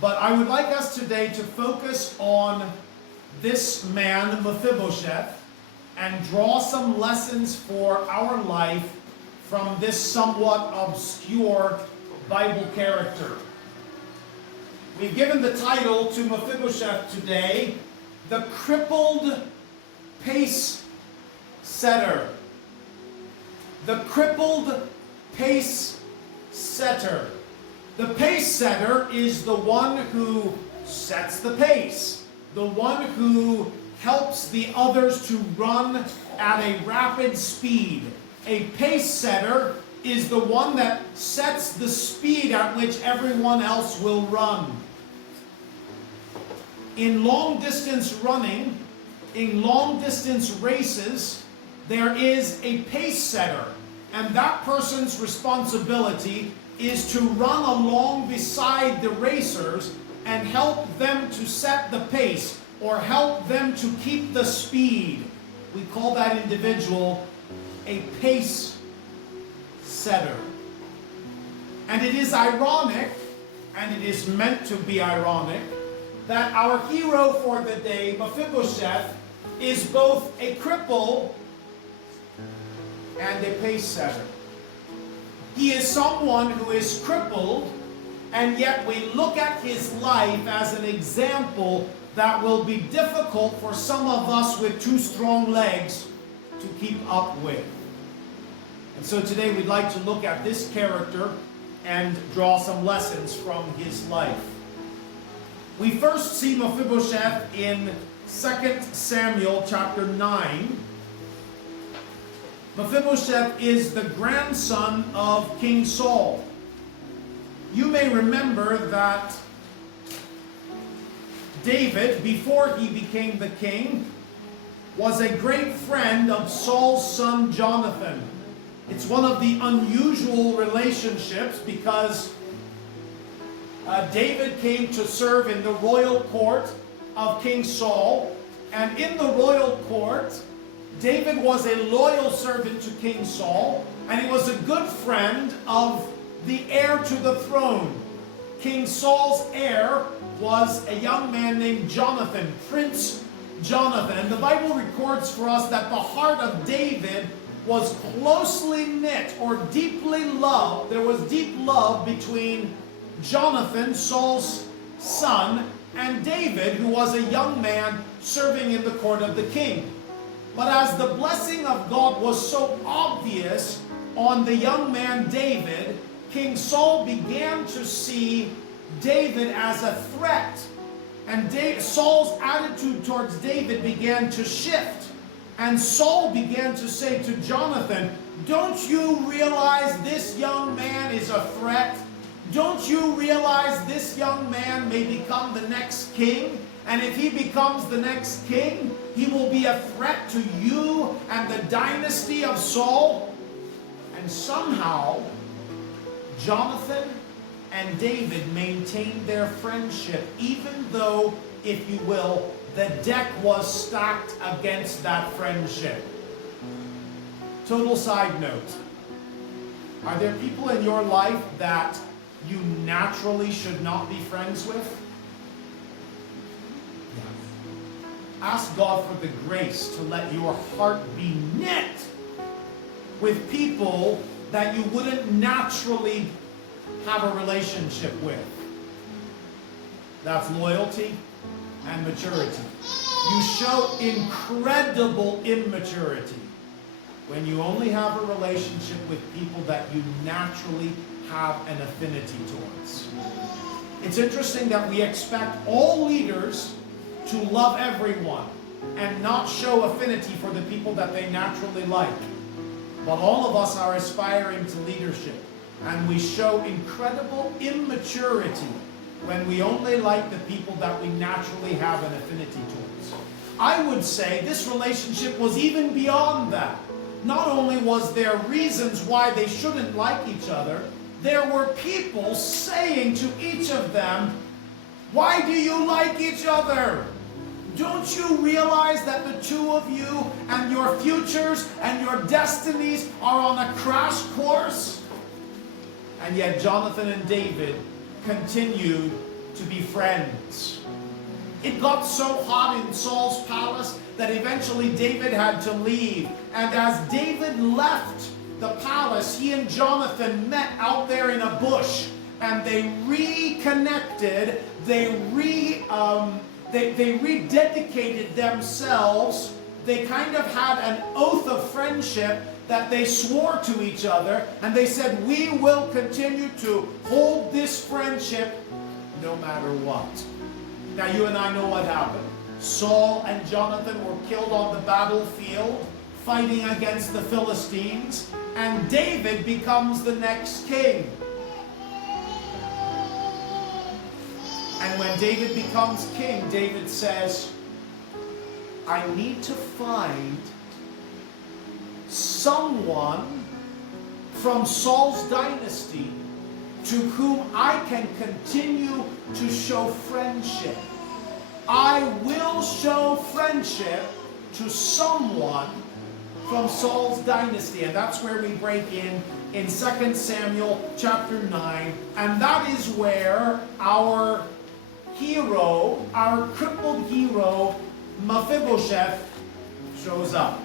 But I would like us today to focus on this man, Mephibosheth, and draw some lessons for our life from this somewhat obscure Bible character. We've given the title to Mephibosheth today, The Crippled Pace Setter. The crippled pace setter. The pace setter is the one who sets the pace, the one who helps the others to run at a rapid speed. A pace setter is the one that sets the speed at which everyone else will run. In long distance running, in long distance races, there is a pace setter, and that person's responsibility is to run along beside the racers and help them to set the pace or help them to keep the speed. We call that individual a pace setter. And it is ironic, and it is meant to be ironic, that our hero for the day, Mephibosheth, is both a cripple and a pace setter. He is someone who is crippled, and yet we look at his life as an example that will be difficult for some of us with two strong legs to keep up with. And so today we'd like to look at this character and draw some lessons from his life. We first see Mephibosheth in 2 Samuel chapter 9. Mephibosheth is the grandson of King Saul. You may remember that David, before he became the king, was a great friend of Saul's son Jonathan. It's one of the unusual relationships because David came to serve in the royal court of King Saul, and in the royal court, David was a loyal servant to King Saul, and he was a good friend of the heir to the throne. King Saul's heir was a young man named Jonathan, Prince Jonathan. And the Bible records for us that the heart of David was closely knit or deeply loved. There was deep love between Jonathan, Saul's son, and David, who was a young man serving in the court of the king. But as the blessing of God was so obvious on the young man David, King Saul began to see David as a threat. And Saul's attitude towards David began to shift. And Saul began to say to Jonathan, "Don't you realize this young man is a threat? Don't you realize this young man may become the next king? And if he becomes the next king, he will be a threat to you and the dynasty of Saul." And somehow, Jonathan and David maintained their friendship, even though, if you will, the deck was stacked against that friendship. Total side note. Are there people in your life that you naturally should not be friends with? Ask God for the grace to let your heart be knit with people that you wouldn't naturally have a relationship with. That's loyalty and maturity. You show incredible immaturity when you only have a relationship with people that you naturally have an affinity towards. It's interesting that we expect all leaders to love everyone and not show affinity for the people that they naturally like. But all of us are aspiring to leadership, and we show incredible immaturity when we only like the people that we naturally have an affinity towards. I would say this relationship was even beyond that. Not only was there reasons why they shouldn't like each other, there were people saying to each of them, "Why do you like each other? Don't you realize that the two of you and your futures and your destinies are on a crash course?" And yet Jonathan and David continued to be friends. It got so hot in Saul's palace that eventually David had to leave. And as David left the palace, he and Jonathan met out there in a bush, and they reconnected. They rededicated themselves. They kind of had an oath of friendship that they swore to each other, and they said, we will continue to hold this friendship no matter what. Now you and I know what happened. Saul and Jonathan were killed on the battlefield fighting against the Philistines, and David becomes the next king. And when David becomes king, David says, I need to find someone from Saul's dynasty to whom I can continue to show friendship. I will show friendship to someone from Saul's dynasty. And that's where we break in 2 Samuel chapter 9. And that is where our hero, our crippled hero, Mephibosheth, shows up.